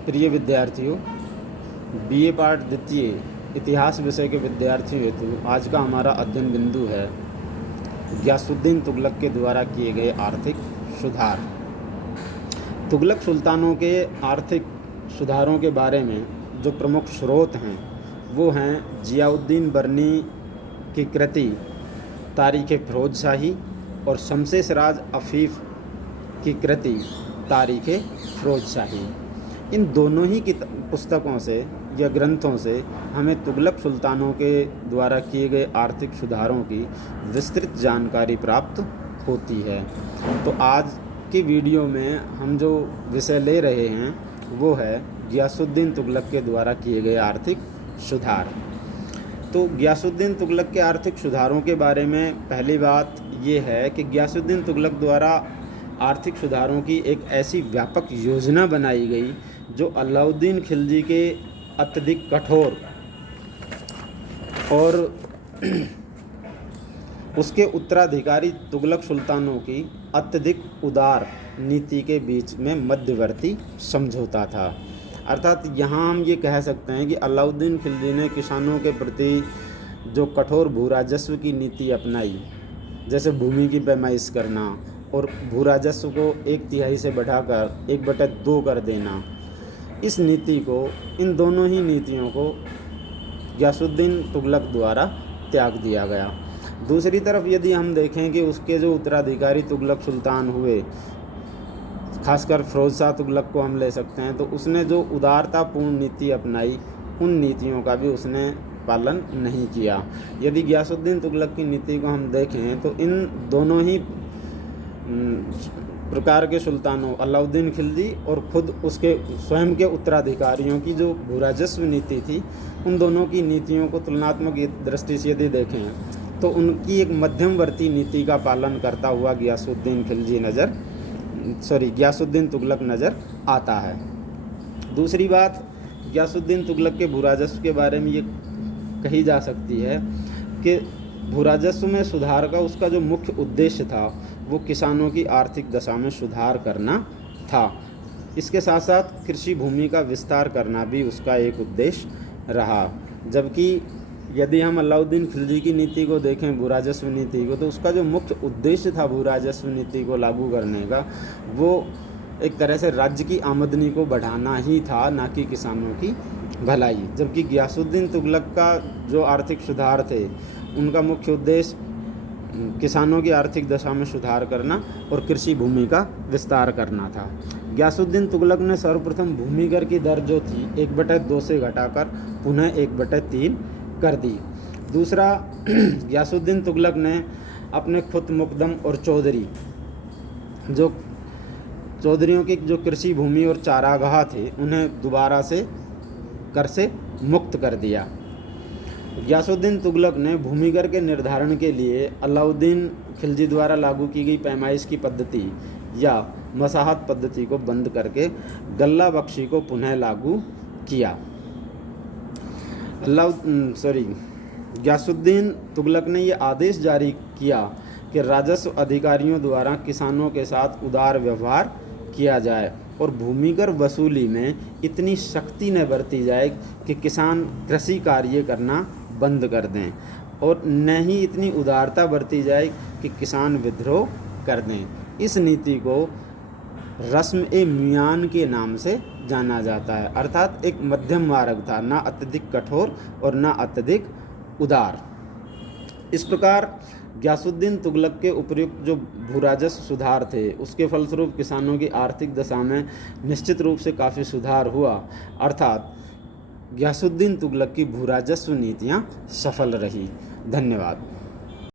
प्रिय विद्यार्थियों, बीए पाठ द्वितीय इतिहास विषय के विद्यार्थियों हेतु आज का हमारा अध्ययन बिंदु है गियासुद्दीन तुगलक के द्वारा किए गए आर्थिक सुधार। तुगलक सुल्तानों के आर्थिक सुधारों के बारे में जो प्रमुख स्रोत हैं वो हैं जियाउद्दीन बर्नी की कृति तारीख़ फ़िरोज़शाही और शमसेर राज अफ़ीफ़ की कृति तारीख़ फ़िरोज़शाही। इन दोनों ही की पुस्तकों से या ग्रंथों से हमें तुगलक सुल्तानों के द्वारा किए गए आर्थिक सुधारों की विस्तृत जानकारी प्राप्त होती है। तो आज की वीडियो में हम जो विषय ले रहे हैं वो है गियासुद्दीन तुगलक के द्वारा किए गए आर्थिक सुधार। तो गियासुद्दीन तुगलक के आर्थिक सुधारों के बारे में पहली बात ये है कि गियासुद्दीन तुगलक द्वारा आर्थिक सुधारों की एक ऐसी व्यापक योजना बनाई गई जो अलाउद्दीन खिलजी के अत्यधिक कठोर और उसके उत्तराधिकारी तुगलक सुल्तानों की अत्यधिक उदार नीति के बीच में मध्यवर्ती समझौता था। अर्थात यहाँ हम ये कह सकते हैं कि अलाउद्दीन खिलजी ने किसानों के प्रति जो कठोर भू राजस्व की नीति अपनाई, जैसे भूमि की पैमाइश करना और भू राजस्व को 1/3 से बढ़ाकर 1/2 कर देना, इस नीति को, इन दोनों ही नीतियों को गियासुद्दीन तुगलक द्वारा त्याग दिया गया। दूसरी तरफ यदि हम देखें कि उसके जो उत्तराधिकारी तुगलक सुल्तान हुए, खासकर फ़िरोज़ शाह तुगलक को हम ले सकते हैं, तो उसने जो उदारतापूर्ण नीति अपनाई उन नीतियों का भी उसने पालन नहीं किया। यदि गियासुद्दीन तुगलक की नीति को हम देखें तो इन दोनों ही प्रकार के सुल्तानों, अलाउद्दीन खिलजी और ख़ुद उसके स्वयं के उत्तराधिकारियों की जो भू राजस्व नीति थी, उन दोनों की नीतियों को तुलनात्मक दृष्टि से यदि देखें तो उनकी एक मध्यमवर्ती नीति का पालन करता हुआ गियासुद्दीन तुगलक नज़र आता है। दूसरी बात, गियासुद्दीन तुगलक के भू राजस्व के बारे में ये कही जा सकती है कि भू राजस्व में सुधार का उसका जो मुख्य उद्देश्य था वो किसानों की आर्थिक दशा में सुधार करना था। इसके साथ साथ कृषि भूमि का विस्तार करना भी उसका एक उद्देश्य रहा। जबकि यदि हम अलाउद्दीन खिलजी की नीति को देखें, भू राजस्व नीति को, तो उसका जो मुख्य उद्देश्य था भू राजस्व नीति को लागू करने का, वो एक तरह से राज्य की आमदनी को बढ़ाना ही था, ना कि किसानों की भलाई। जबकि गियासुद्दीन तुगलक का जो आर्थिक सुधार थे उनका मुख्य उद्देश्य किसानों की आर्थिक दशा में सुधार करना और कृषि भूमि का विस्तार करना था। गियासुद्दीन तुगलक ने सर्वप्रथम भूमि कर की दर जो थी 1/2 से घटाकर पुनः 1/3 कर दी। दूसरा, गियासुद्दीन तुगलक ने अपने खुद मुकदम और चौधरियों की जो कृषि भूमि और चारागाह थे उन्हें दोबारा से कर से मुक्त कर दिया। गियासुद्दीन तुगलक ने भूमिकर के निर्धारण के लिए अलाउद्दीन खिलजी द्वारा लागू की गई पैमाइश की पद्धति या मसाहत पद्धति को बंद करके गल्ला बख्शी को पुनः लागू किया। गियासुद्दीन तुगलक ने ये आदेश जारी किया कि राजस्व अधिकारियों द्वारा किसानों के साथ उदार व्यवहार किया जाए और भूमिकर वसूली में इतनी सख्ती न बरती जाए कि किसान कृषि कार्य करना बंद कर दें, और न ही इतनी उदारता बरती जाए कि किसान विद्रोह कर दें। इस नीति को रस्म-ए-मियान के नाम से जाना जाता है। अर्थात एक मध्यम मार्ग था, ना अत्यधिक कठोर और ना अत्यधिक उदार। इस प्रकार गियासुद्दीन तुगलक के उपयुक्त जो भू राजस्व सुधार थे उसके फलस्वरूप किसानों की आर्थिक दशा में निश्चित रूप से काफ़ी सुधार हुआ। अर्थात गियासुद्दीन तुगलक की भू राजस्व नीतियाँ सफल रही। धन्यवाद।